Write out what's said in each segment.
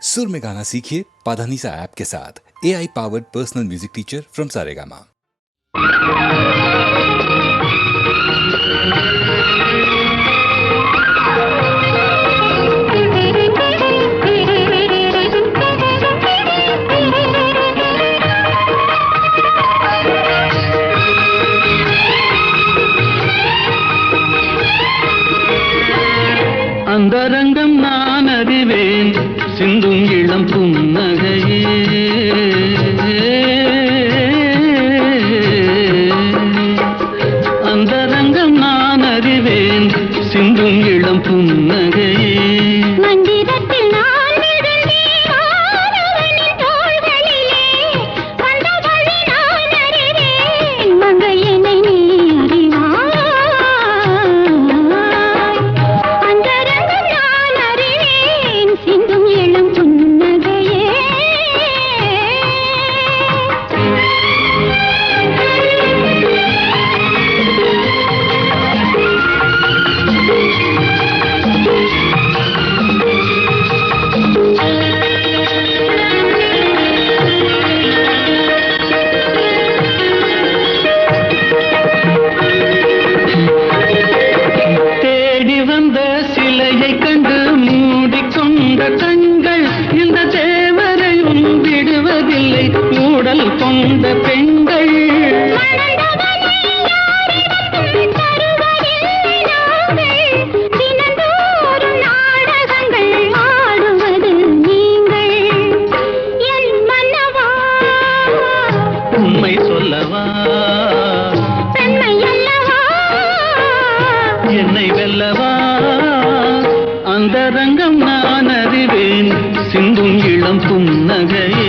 सुर में गाना सीखिए पाधानीसा ऐप के साथ। AI powered personal music teacher from Saregama. அந்தரங்கம் நான் அறிவேன் சிந்தும் இளம் புன்னகையே அந்தரங்கம் நான் அறிவேன் சிந்தும் இளம் புன்னகையே அந்தரங்கம் நான் அறிவேன் சிந்தும் இளம் புன்னகையே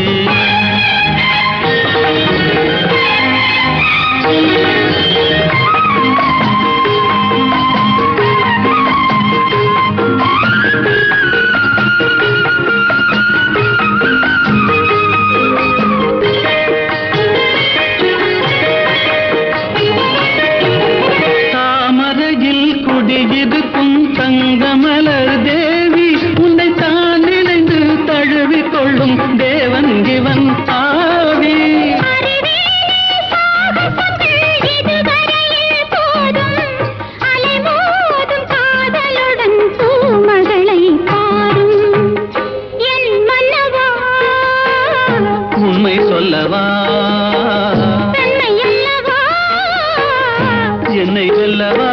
தாமரையில் குடியிருக்கும் தங்கமலர் தேவி உன்னை தான் நினைந்து தழுவி கொள்ளும் தேவன் இவன் ஆவி உண்மை சொல்லவா என்னை வெல்லவா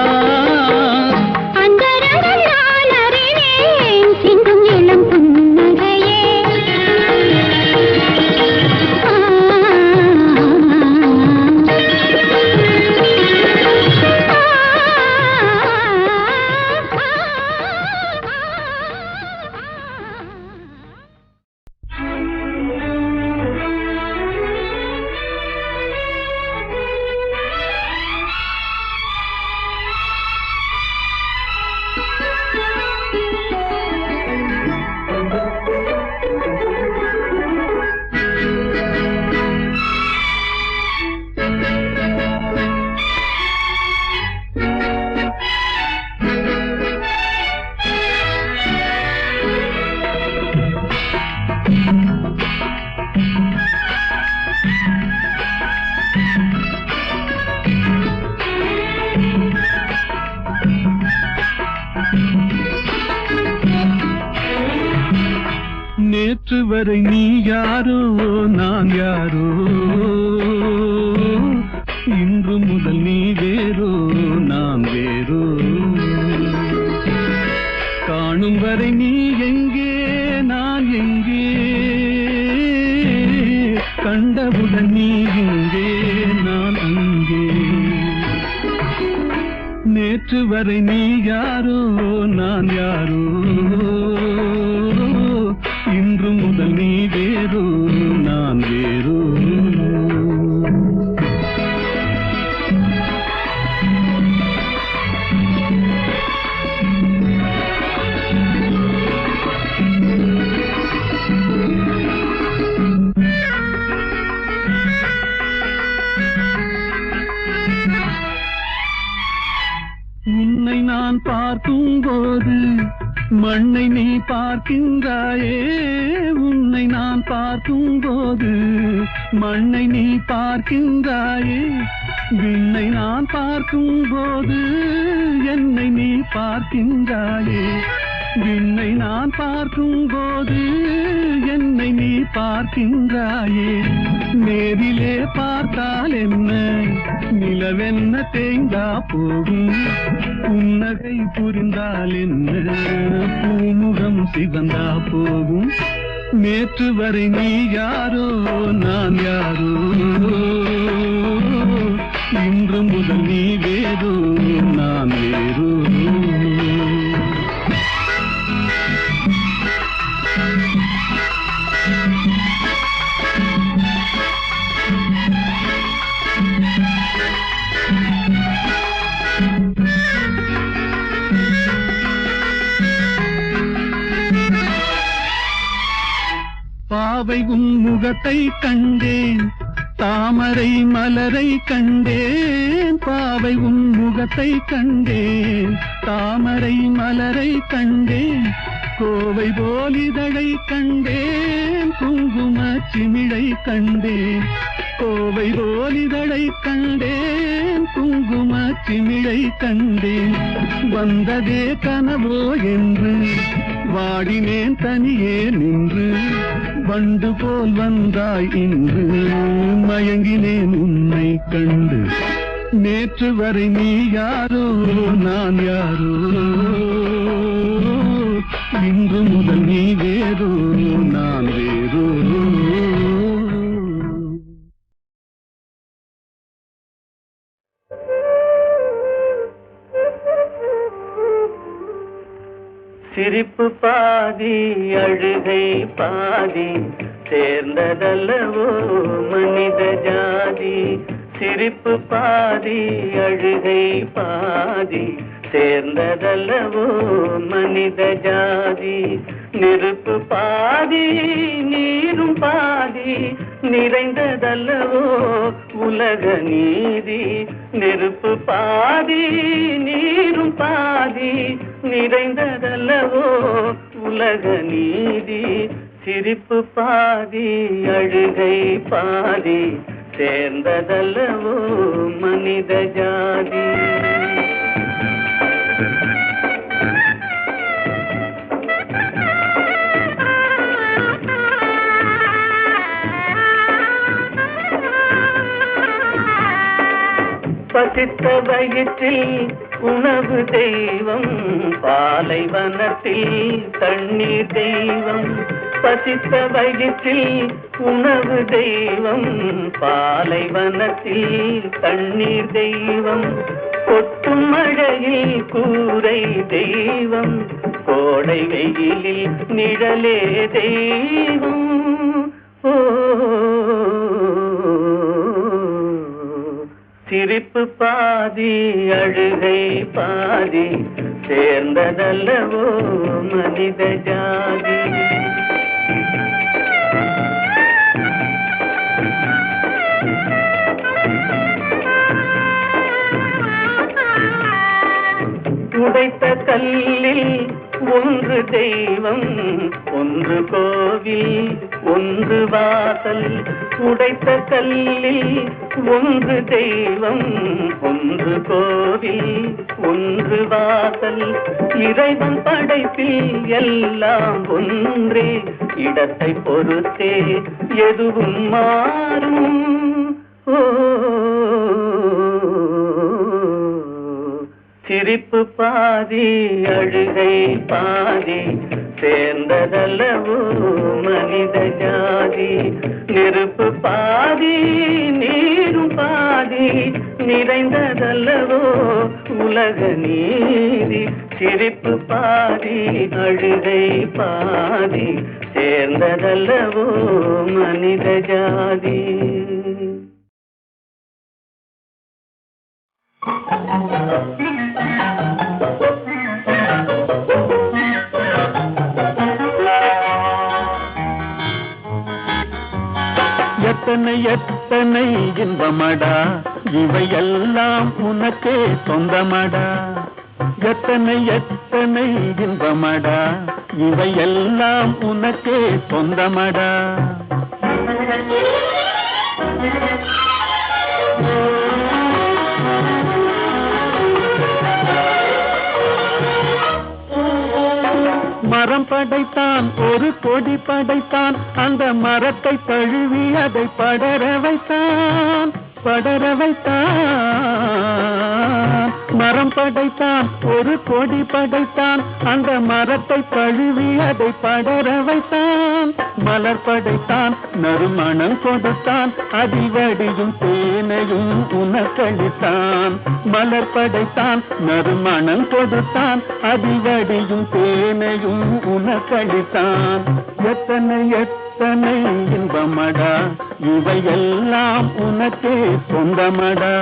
நேற்று வரை நீ யாரோ நான் யாரோ இன்று முதல் நீ வேறோ நான் வேறோ காணும் வரை நீ எங்கே நான் எங்கே கண்டவுடன் நீ இங்கே நான் அங்கே நேற்று வரை நீ யாரோ நான் யாரோ இன்று முதல் நீ வேறோ நான் வேறோ உன்னை நான் பார்க்கும் போது மண்ணை நீ பார்க்கின்றாயே உன்னை நான் பார்க்கும் போது மண்ணை நீ பார்க்கின்றாயே, விண்ணை நான் பார்க்கும் போது என்னை நீ பார்க்கின்றாயே, விண்ணை நான் பார்க்கும் போது என்னை நீ பார்க்கின்றாயே. நேரிலே பார்த்தால் என்ன, நிலவென்ன தேய்ந்தா போகும், புன்னகை புரிந்தால் என்ன, பூமுகம் சிவந்தா போகும். நேற்று வரை நீ யாரோ நான் யாரோ, இன்று முதல் நீ வேறோ நான் வேறோ. பாவை உன் முகத்தை கண்டேன், தாமரை மலரை கண்டேன். பாவை உன் முகத்தை கண்டேன், தாமரை மலரை கண்டேன். கோவை போலிதழை கண்டேன், குங்கும சிமிழை கண்டேன். கோவை போலிதழை கண்டேன், குங்கும சிமிழை கண்டேன். வந்ததே கனவோ என்று வாடினேன் தனியே நின்று, வண்டு போல் வந்தாய் இன்று மயங்கினேன் உன்னை கண்டு. நேற்று வரை நீ யாரோ நான் யாரோ, இன்று முதல் நீ வேறோ நான் வேறோ. சிரிப்பு பாதி அழுகை பாதி சேர்ந்ததல்லவோ மனித ஜாதி. சிரிப்பு பாதி அழுகை பாதி சேர்ந்ததல்லவோ மனித ஜாதி. நெருப்பு பாதி நீரும் பாதி நிறைந்ததல்லவோ உலக நீதி. நெருப்பு பாதி நீரும் பாதி நிறைந்ததல்லவோ உலக நீதி. சிரிப்பு பாதி அழுகை பாதி சேர்ந்ததல்லவோ மனித ஜாதி. பசித்த வயிற்றில் உணவு தெய்வம், பாலைவனத்தில் தண்ணீர் தெய்வம். பசித்த வயிற்றில் உணவு தெய்வம், பாலைவனத்தில் தண்ணீர் தெய்வம். கொட்டும் மழையில் கூரை தெய்வம், கோடை வெயிலில் நிழலே தெய்வம். ஓ சிரிப்பு பாதி அழுகை பாதி சேர்ந்ததல்லவோ மனித ஜாதி. உடைத்த கல்லில் ஒன்று தெய்வம், ஒன்று கோவில், ஒன்று வாசல். உடைத்த கல்லில் ஒன்று தெய்வம், ஒன்று கோவில், ஒன்று வாசல். இறைவன் படைப்பில் எல்லாம் ஒன்றே, இடத்தை பொறுத்தே எதுவும் மாறும். ஓ சிரிப்பு பாதி அழுகை பாதி சேர்ந்ததல்லவோ மனித ஜாதி. நெருப்பு பாதி நீரும் பாதி நிறைந்ததல்லவோ உலக நீதி. சிரிப்பு பாதி அழுகை பாதி சேர்ந்ததல்லவோ மனித ஜாதி. எத்தனை எத்தனை இன்பமடா, இவையெல்லாம் உனக்கே சொந்தமடா. எத்தனை எத்தனை இன்பமடா, இவையெல்லாம் உனக்கே சொந்தமடா. மரம் படைத்தான், ஒரு கொடி படைத்தான், அந்த மரத்தை தழுவி அதை படர வைத்தான், படர வைத்தான். மரம் படைத்தான், ஒரு கொடி படைத்தான், அந்த மரத்தை தழுவி அதை படர வைத்தான். மலர் படைத்தான், நறுமணம் கொடுத்தான், அதில் வடியும் தேனையும் உனக்களித்தான். மலர் படைத்தான், நறுமணம் கொடுத்தான், அதில் வடியும் தேனையும் உனக்களித்தான். எத்தனை எத்தனை இன்பமடா, இவையெல்லாம் உனக்கே சொந்தமடா.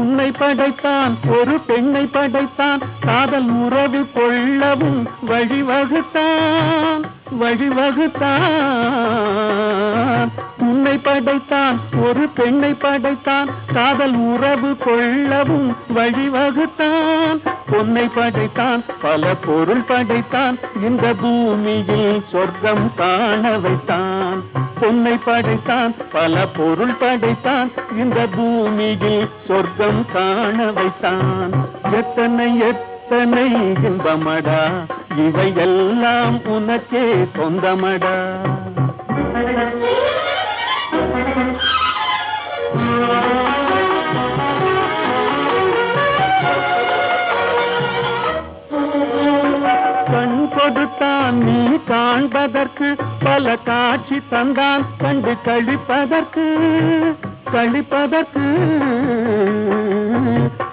உன்னை படைத்தான், ஒரு பெண்ணை படைத்தான், காதல் உறவு கொள்ளவும் வழிவகுத்தான், வழிவகுத்தான். உன்னை படைத்தான், ஒரு பெண்ணை படைத்தான், காதல் உறவு கொள்ளவும் வழிவகுத்தான். பொன்னை படைத்தான், பல பொருள் படைத்தான், இந்த பூமியில் சொர்க்கம் காண வைத்தான். பொன்னை படைத்தான், பல பொருள் படைத்தான், இந்த பூமியில் சொர்க்கம் காண வைத்தான். எத்தனை எத்தனை இன்பமடா, இவையெல்லாம் உனக்கே சொந்தமடா. கண் கொடுத்தான் நீ காண்பதற்கு, பல காட்சி தந்தான் கண்டு கழிப்பதற்கு, கழிப்பதற்கு.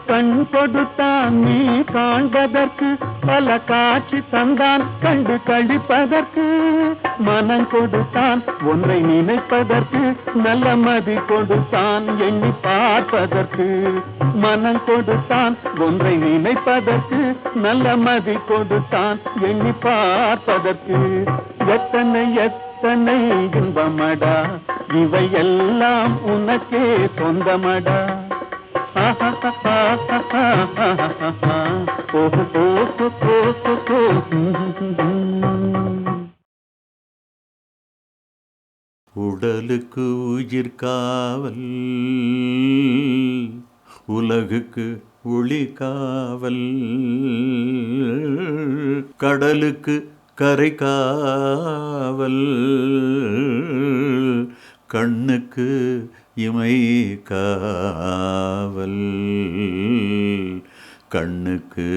கண் கொடுத்தான் நீ காண்பதற்கு, பல காட்சி தந்தான் கண்டு கழிப்பதற்கு. மனம் கொடுத்தான் ஒன்றை நினைப்பதற்கு, நல்ல மதி கொடுத்தான் எண்ணி பார்ப்பதற்கு. மனம் கொடுத்தான் ஒன்றை நினைப்பதற்கு, நல்ல மதி கொடுத்தான் எண்ணி பார்ப்பதற்கு. எத்தனை எத்தனை இன்பமடா, இவையெல்லாம் உனக்கே சொந்தமடா. உடலுக்கு உயிர் காவல், உலகுக்கு ஒளி காவல், கடலுக்கு கரை காவல், கண்ணுக்கு இமை காவல், கண்ணுக்கு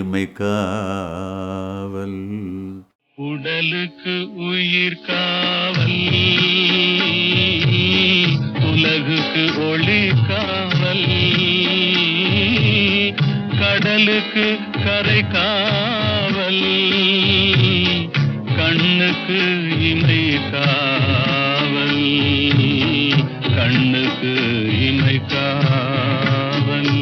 இமை காவல். உடலுக்கு உயிர் காவல், உலகுக்கு ஒளி காவல், கடலுக்கு கரை காவல், கண்ணுக்கு இமை காவல், கண்ணுக்கு இமை காவல்.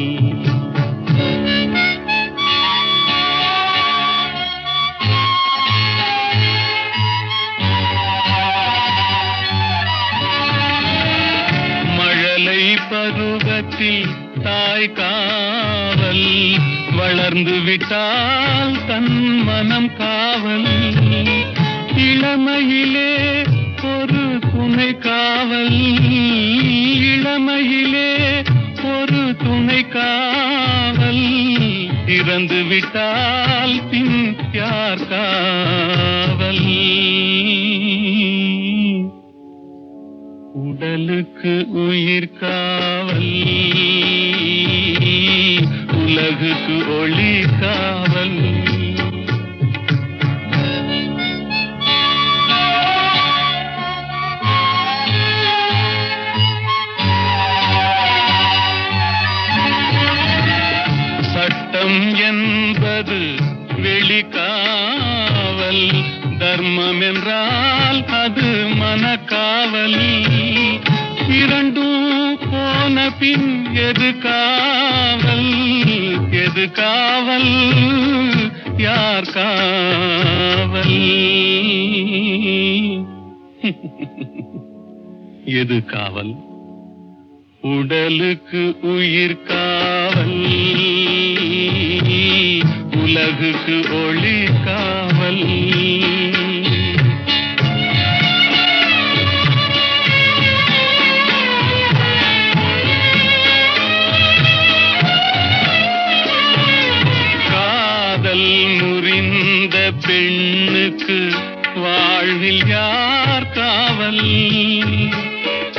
மழலை பருவத்தில் தாய் காவல், வளர்ந்து விட்டால் தன் மனம் காவல். இளமையிலே ஒரு துணை காவல், இளமையிலே ஒரு துணை காவல். இறந்து விட்டால் பின் யார் காவல். உடலுக்கு உயிர் காவல், உலகுக்கு ஒளி காவல். சட்டம் என்பது வெளிக்காவல், தர்மம் என்றால் அது மனக்காவல். இரண்டும் போன பின் எது காவல், எது காவல், யார் காவல். எது காவல்? உடலுக்கு உயிர் காவல், உலகுக்கு ஒளி காவல். காதல் முறிந்த பெண்ணுக்கு வாழ்வில் யார் காவல்?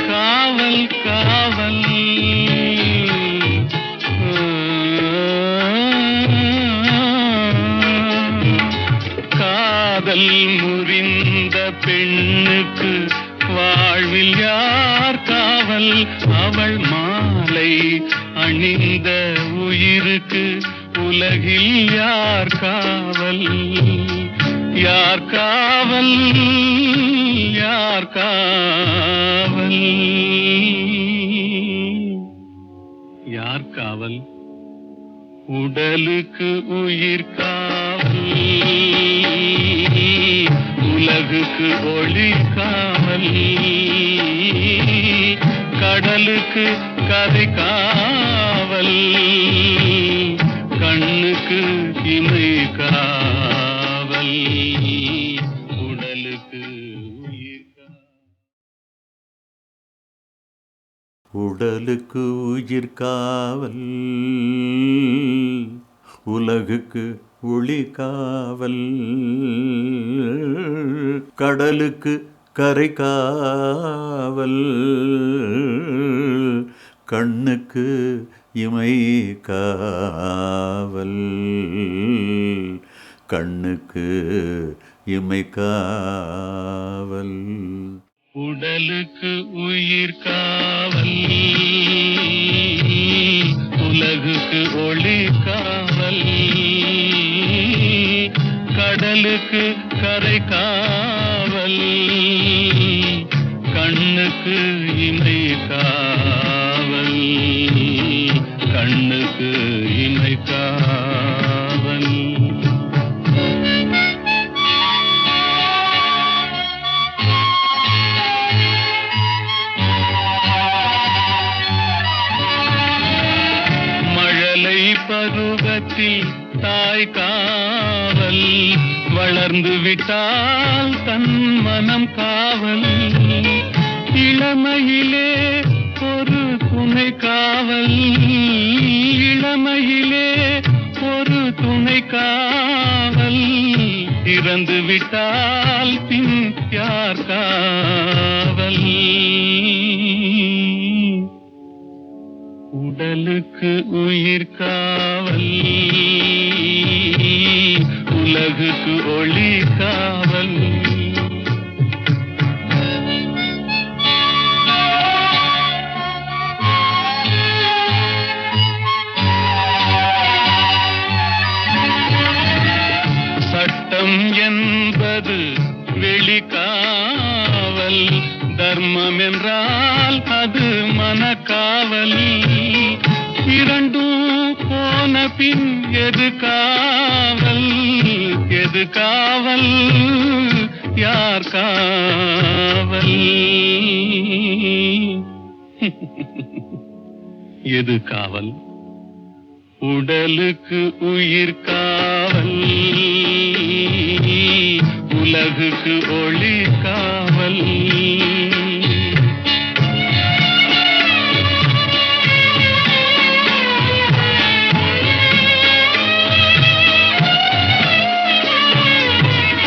காவல் காவல். காதல் முறிந்த பெண்ணுக்கு வாழ்வில் யார் காவல்? அவள் மாலை அணிந்த உயிருக்கு உலகில் யார் காவல்? யார் காவல்? யார் காவல்? யார் காவல்? உடலுக்கு உயிர் காவல், உலகுக்கு ஒளி காவல். கடலுக்கு கரை காவல், கண்ணுக்கு இமை காவல். உடலுக்கு உயிர் உடலுக்கு உயிர் காவல், உலகுக்கு ஒளி காவல். கடலுக்கு கரை காவல், கண்ணுக்கு இமை காவல். கண்ணுக்கு இமை காவல். உடலுக்கு உயிர் காவல், உலகுக்கு ஒளி காவல். கடலுக்கு கரை காவல், கண்ணுக்கு இமை காவல். கண்ணுக்கு இமை காவல். மழலை பருவத்தில் தாய் காவல், வளர்ந்து விட்டால் தன் மனம் காவல். இளமையிலே ஒரு துணை காவல், இளமையிலே ஒரு துணை காவல். இறந்து விட்டால் பின் யார் காவல்? உடலுக்கு உயிர் காவல், உலகுக்கு ஒளி காவல். சட்டம் என்பது வெளிக்காவல், தர்மம் என்றால் அது மனக்காவல். இரண்டும் போன பின் எது காவல்? எது காவல்? யார் காவல்? எது காவல்? உடலுக்கு உயிர் காவல், உலகுக்கு ஒளி காவல்.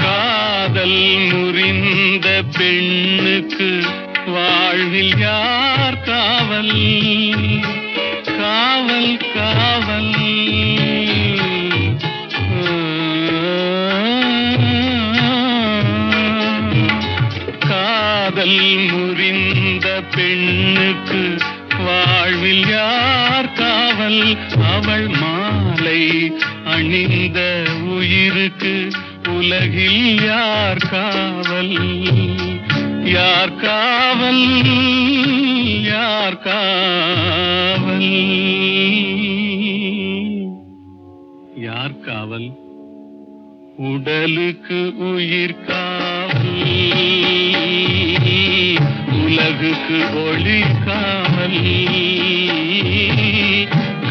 காதல் முறிந்த பெண்ணுக்கு வாழ்வில் யார் காவல்? காவல் காவல். காதல் முறிந்த பெண்ணுக்கு வாழ்வில் யார் காவல்? அவள் மாலை அணிந்த உயிருக்கு உலகில் யார் காவல்? யார் காவல்? யார் காவல்? யார் காவல்? உடலுக்கு உயிர் காவல், உலகுக்கு ஒளி காவல். காவல்,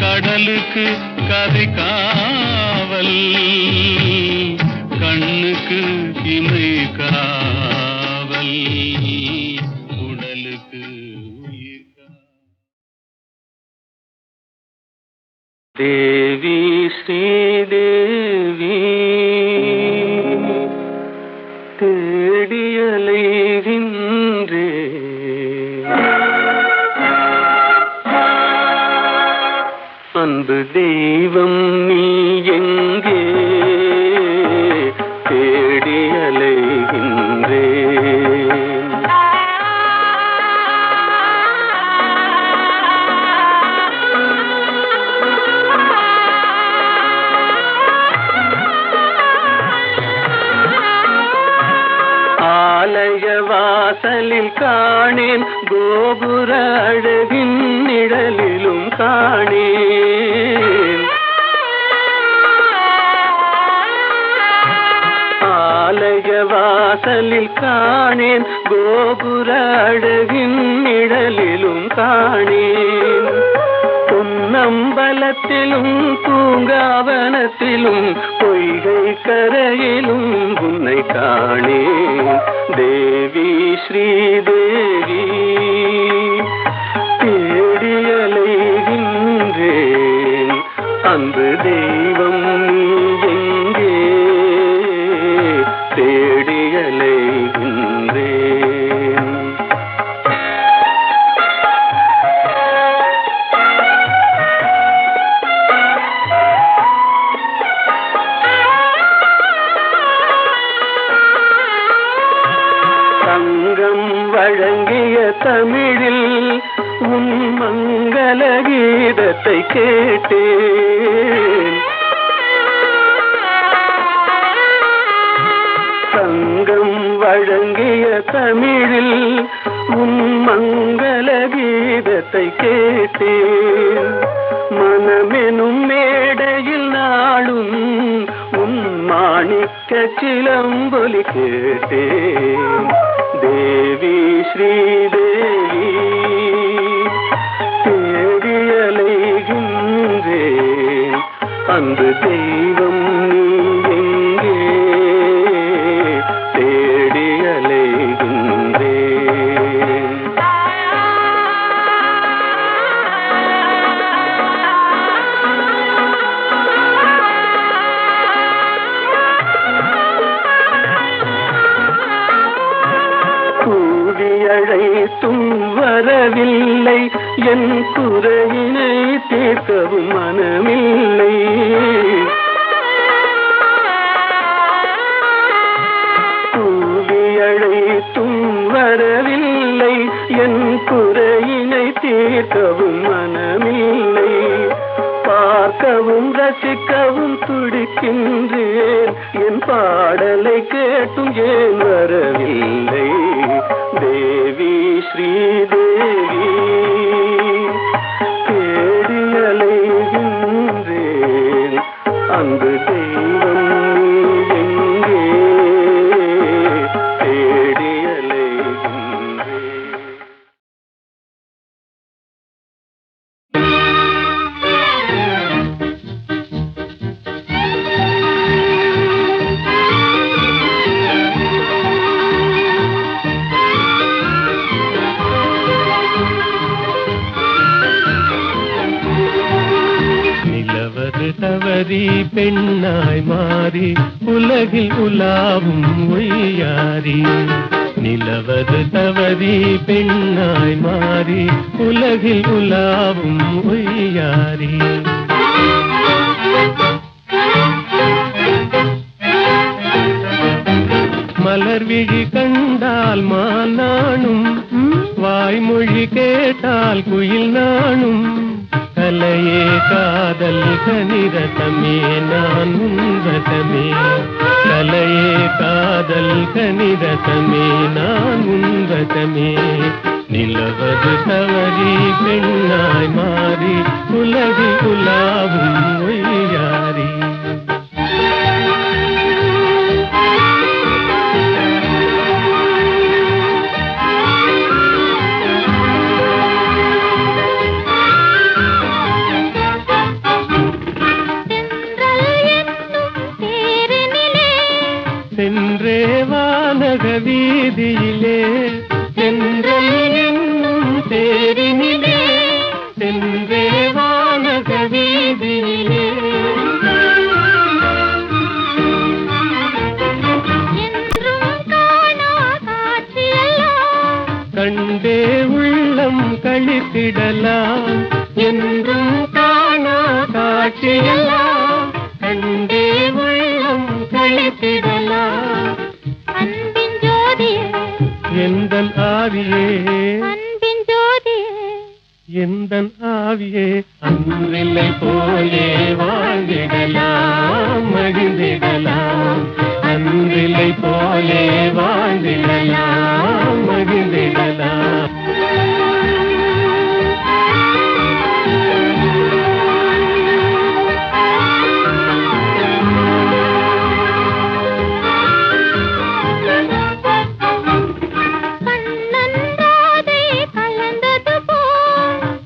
கடலுக்கு கரை காவல், கண்ணுக்கு இமை காவல், உடலுக்கு உயிர் காவல். தேவி ஸ்ரீதேவி தேடியலைகின்றே, அன்பு தெய்வம் நீ எங்கே தேடியலைகின்றே. ஆலய வாசலில் காணேன், கோபுர அழகின் நிழலிலும் காணேன். ஆலய வாசலில் காணேன், கோபுர அழகின் நிழலிலும் காணேன். பொன்னம்பலத்திலும் பூங்காவனத்திலும் பொய்கை கரையிலும் உன்னை காணேன். தேவி ஸ்ரீதேவி தேடியலைகின்றேன், அன்பு தெய்வம் நீ எங்கே தேடியலைகின்றேன். தங்கம் வழங்கிய தமிழில் உன் மங்கள கீதத்தை கேட்டேன். தங்கம் வழங்கிய தமிழில் உன் மங்கள கீதத்தை கேட்டேன். மனமெனும் மேடையில் நாளும் உன் மாணிக்க சிலம்பொலி கேட்டேன். தேவி ஸ்ரீதேவி தேடியலைகின்றேன், அன்பு தெய்வம் நீ எங்கே தேடியலைகின்றேன். அழைத்தும் வரவில்லை, என் குறையினை தீர்க்கவும் மனமில்லை. கூவி அழைத்தும் வரவில்லை, என் குறையினை தீர்க்கவும் மனமில்லை. பார்க்கவும் ரசிக்கவும் துடிக்கின்றேன், என் பாடலை கேட்டும் ஏன் வரவில்லை. தேவி ஸ்ரீதேவி தேடியலைகின்றேன், அன்பு தெய்வம் நீ எங்கே தேடியலைகின்றேன். தவறி பெண்ணாய் மாறி உலகில் உலாவும் ஒய்யாரி. நிலவது தவறி பெண்ணாய் மாறி உலகில் உலாவும் ஒய்யாரி. மலர் விழி கண்டால் மானானும், வாய்மொழி கேட்டால் குயில் நானும். கலையே காதல் கனிரதமே நான் உன்வதமே, கலையே காதல் கனிரதமே நான் உன்வதமே. நிலவது தவறி பெண்ணாய் மாறி உலகில் உலாவும் ஒய்யாரி. வானக வீதியிலே சென்றல் என்னும் தேரினிலே சென்றே வானக வீதியிலே கண்டே உள்ளம் கழித்திடலாம் என்றும் காணா காட்சியெல்லாம் கண்டே உள்ளம் கழித்திடலாம். அன்பின் ஜோதியே எந்தன் ஆவியே அன்பின் ஜோதியே எந்தன் ஆவியே அன்றில்லை போலே வாழ்ந்திடலாம் மகிழ்ந்திடலாம் அன்றில்லை போலே வாழ்ந்திடலாம் மகிழ்ந்திடலாம்.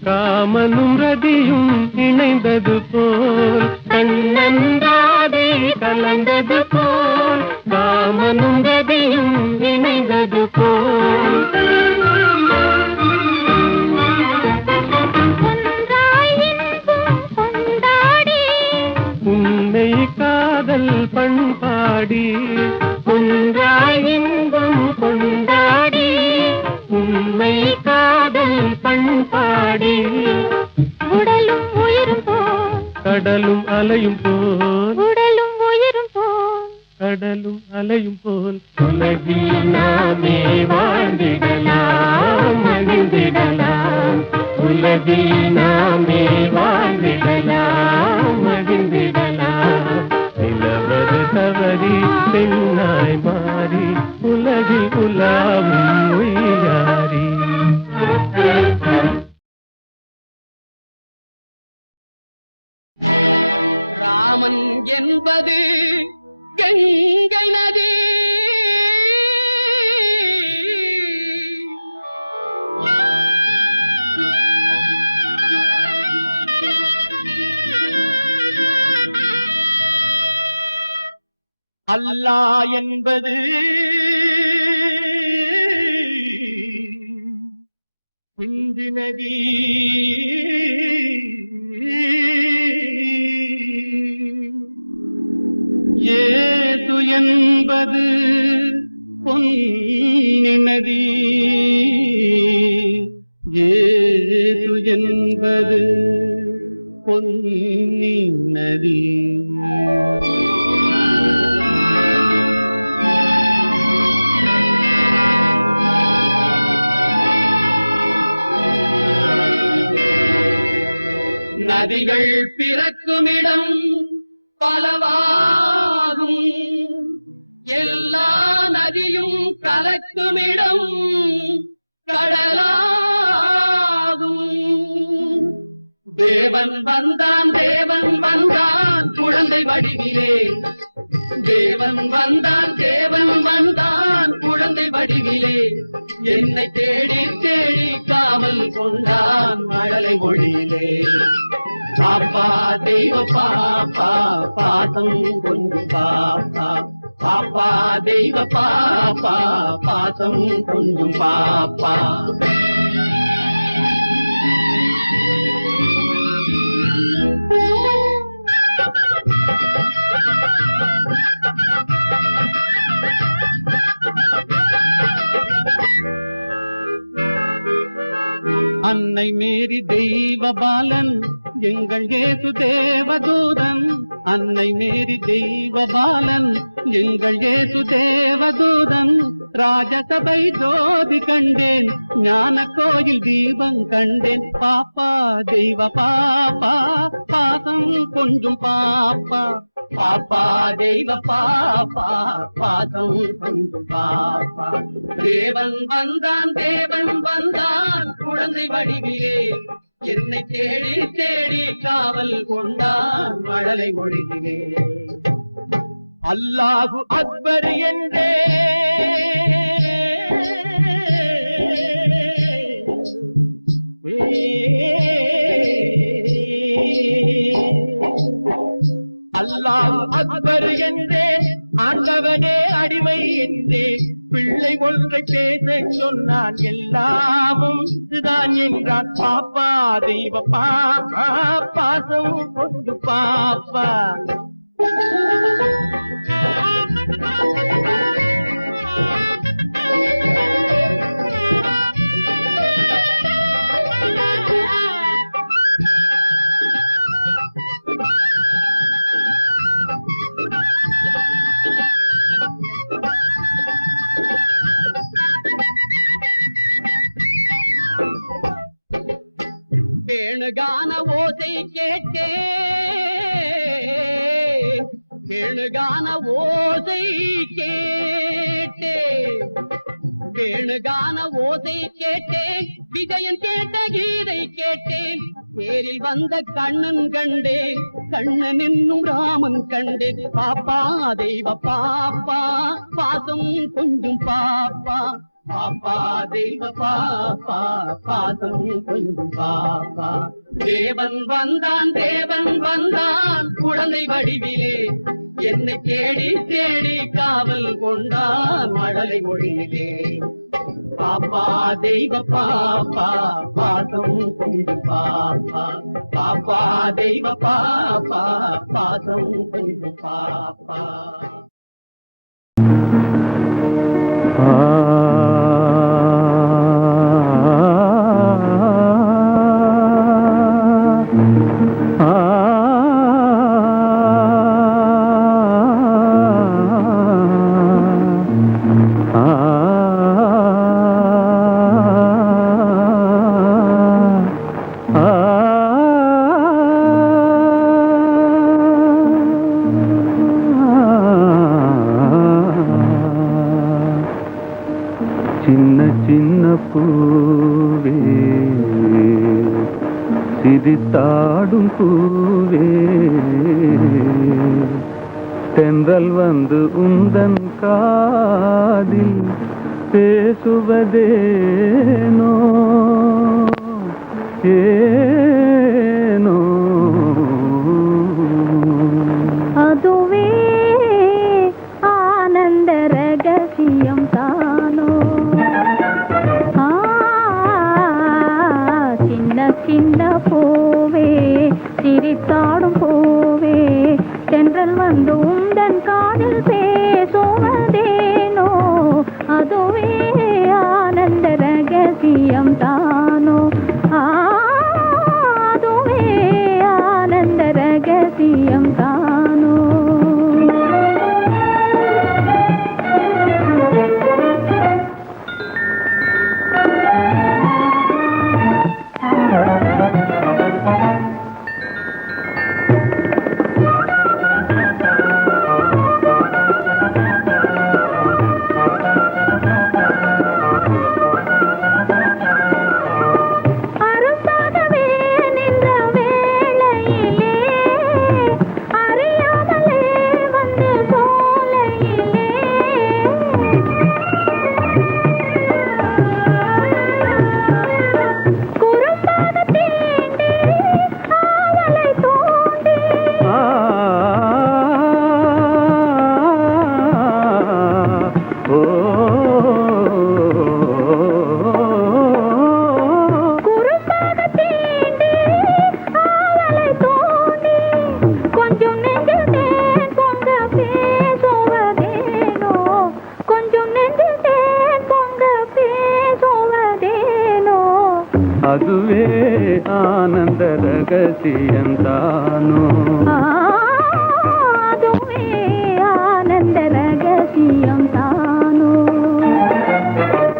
காமனும் ரதியும் இணைந்தது போல் கண்ணன்றாதே கலந்தது போல் காமனும் ரதியும் இணைந்தது போல் உன்னை காதல் பண்பாடி ஒன்றாய் இன்பம் கொண்டாடி உண்மை காதல் பண்பாடி உடலும் உயிரும் போல் கடலும் அலையும் போல் உடலும் உயிரும் போல் கடலும் அலையும் போல் உலகில் நாமே வாழ்ந்திடலாம் மகிழ்ந்திடலாம் உலகில் நாமே வாழ்ந்திடலாம் மகிழ்ந்திடலாம். நிலவது தவறி பெண்ணாய் மாறி உலகில் உலாவும் உயிராரி. ராமன் என்பது கங்கை நதி அல்லாஹ் என்பது சிந்து நதி ஏது என்பது பொன்னி நதி ஏது என்பது பொன்னி நதி. நதிகள் பிறக்குமிடம் பலவாகும் எல்லா நதியும் கலக்குமிடம் கடலாகும். தேவன் வந்தான் குழந்தை வடிவிலே தேவன் வந்தான் குழந்தை வடிவிலே என்னை தேடி தேடி காவல் கொண்டான் மழலை மொழியிலே. பாப்பா தெய்வ பாப்பா பாசம் கொஞ்சம் பாப்பா பாப்பா தெய்வ பாப்பா பாசம் கொஞ்சம் பாப்பா. அன்னை மேரி தெய்வ பாலன் எங்கள் இயேசு தேவதூதன் அன்னை மேரி தெய்வ பாலன் எங்கள் இயேசு தேவதூதன். ராஜசபை ஜோதி கண்டேன் ஞான கோயில் தீபம் கண்டேன். பாப்பா தெய்வ பாப்பா பாசம் கொஞ்சம் பாப்பா பாப்பா தெய்வ பாப்பா பாசம் கொஞ்சம் பாப்பா. தேவன் வந்தான் குழந்தை வடிவிலே என்னை தேடி தேடி காவல் கொண்டான் மழலை மொழியிலே. அல்லாஹு அக்பர் என்றே அல்லாஹ் அக்பர் என்றே ஆண்டவனே அடிமை என்றே பிள்ளை ஒன்றை பேச சொன்னான் எல்லாமும் இதுதான் என்றான் பாப்பா தெய்வ பாப்பா பாசம் கொண்டு பாப்பா வேணுகான ஓசை கேட்டேன் வேணுகான ஓசை கேட்டேன் வேணுகான ஓசை கேட்டேன் விஜயன் கேட்ட கீதை கேட்டேன் தேரில் வந்த கண்ணன் கண்டேன் கண்ணன் என்னும் ராமன் கண்டேன் பாப்பா தெய்வ பாப்பா பாசம் கொஞ்சம் பாப்பா பாப்பா தெய்வ பாப்பா பாசம் கொஞ்சம் பாப்பா தேவன் வந்தான் குழந்தை வடிவிலே என்னை தேடி தேடி காவல் கொண்டான் மழலை மொழியிலே பாப்பா தெய்வ பாப்பா பாசம் கொஞ்சம் பாப்பா பாப்பா தெய்வ பாப்பா பாசம் கொஞ்சம் பாப்பா சின்ன சின்ன பூவே சிரித்தாடும் பூவே தென்றல் வந்து உந்தன் காதில் பேசுவதேனோ ஏனோ அதுவே ஆனந்த ரகசியம் தானோ சின்ன சின்ன பூவே சிரித்தாடும் பூவே தென்றல் வந்து உந்தன் காதில் பேசுவதேனோ அதுவே ஆனந்த ரகசியம் தானோ அதுவே ஆனந்த ரகசியம் தானோ அதுவே ஆனந்த ரகசியம் தானோ அதுவே ஆனந்த ரகசியம் தானோ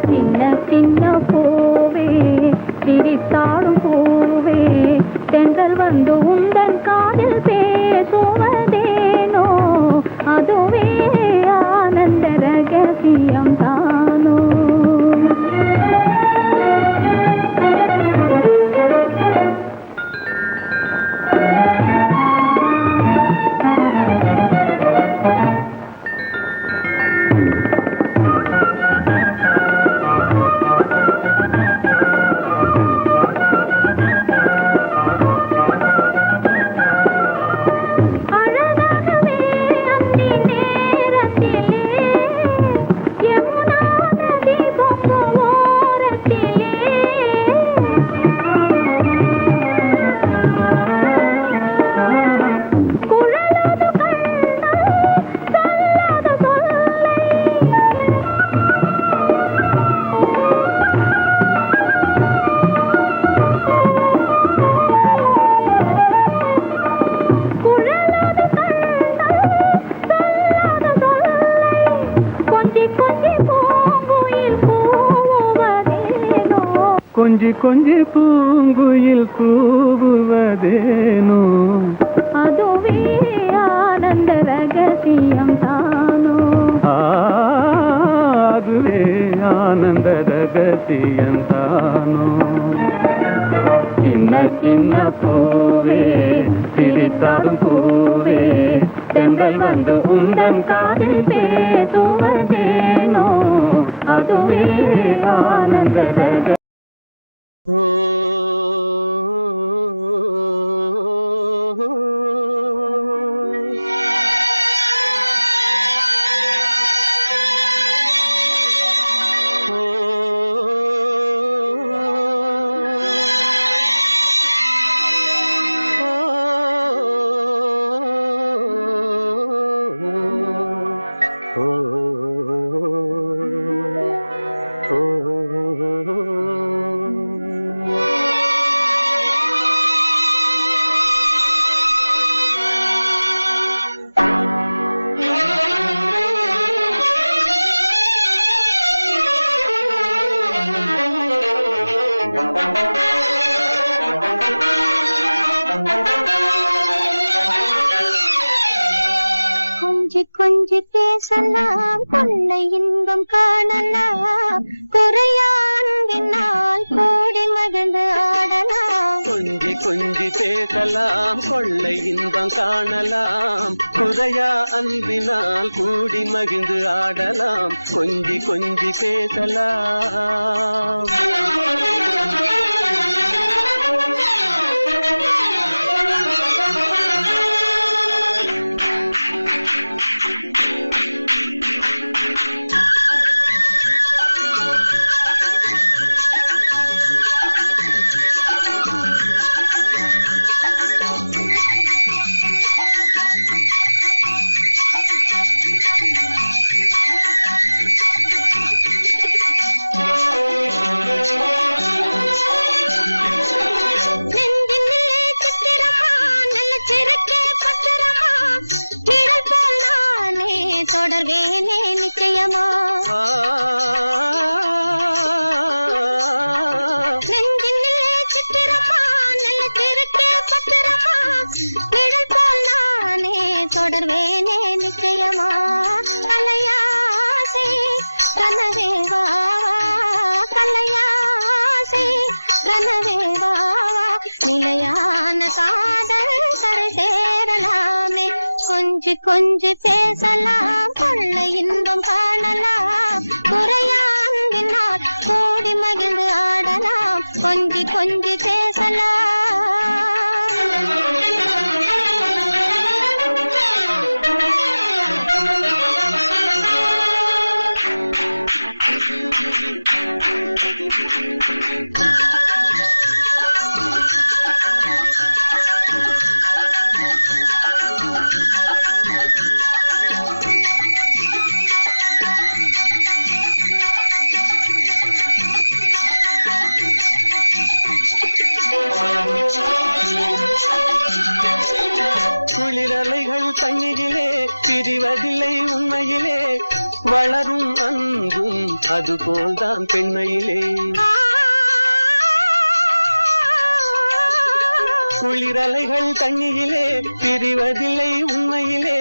சின்ன சின்ன பூவே சிரித்தாடும் பூவே தென்றல் வந்து உந்தன் காதில் பேசுவதேனோ அதுவே ஆனந்த ரகசியம் தானோ கொஞ்சி கொஞ்சி பூங்குயில் கூவுவதேனோ அதுவே ஆனந்த ரகசியம் தானோ அதுவே ஆனந்த ரகசியம் தானோ சின்ன சின்ன பூவே சிரித்தாடும் பூவே தென்றல் வந்து உந்தன் காதில் பேசுவதேனோ அதுவே ஆனந்த ரகசியம் கொஞ்சி பேசலாம் கொள்ளை இன்பம் காணலாம் குறையா அன்பினால் கூடி மகிழ்ந்து ஆடலாம் கொஞ்சி கொஞ்சி பேசலாம் கொள்ளை இன்பம் காணலாம் குறையா அன்பினால் கூடி மகிழ்ந்து ஆடலாம் கொஞ்சி கொஞ்சி பேசலாம் தொடர்வேனே நிச்சயமா நெஞ்சினிலே சித்திரமா நல்ல திருக்கே பத்திரமா நிழல் போல் நானே தொடர்வேனே நிச்சயமா கலையாசை கனவேவா கலையாசை கனவேவா நிலையான காதல் கரை சேரலாமே கொஞ்சி கொஞ்சி பேசலாம் கொள்ளை இன்பம் காணலாம் குறையாம்பினால் கூடி மகிழ்ந்து ஆடலாம் கொஞ்சி கொஞ்சி குளிரலைகள் தண்ணீரிலே பிரிவதில்லை உண்மையிலே வளரும் அன்பும் அதுபோல்தான் பெண்மையிலே குளிரலைகள் தண்ணீரிலே பிரிவதில்லை உண்மையிலே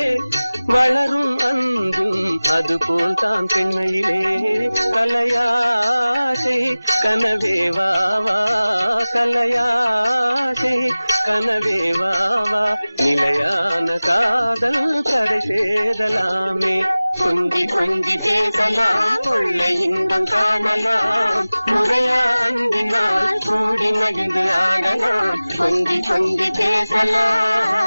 வளரும் அன்பும் அதுபோல்தான் பெண்மையிலே கலையாசை கனவேவாவா கலையாசை கனவேவாவா நிலையான காதல் கரை சேரலாமே கொஞ்சி கொஞ்சி பேசலாம் கொள்ளை இன்பம் காணலாம் முறையா அன்பினால் கூடி மகிழ்ந்து ஆடலாம் கொஞ்சி கொஞ்சி பேசலாம்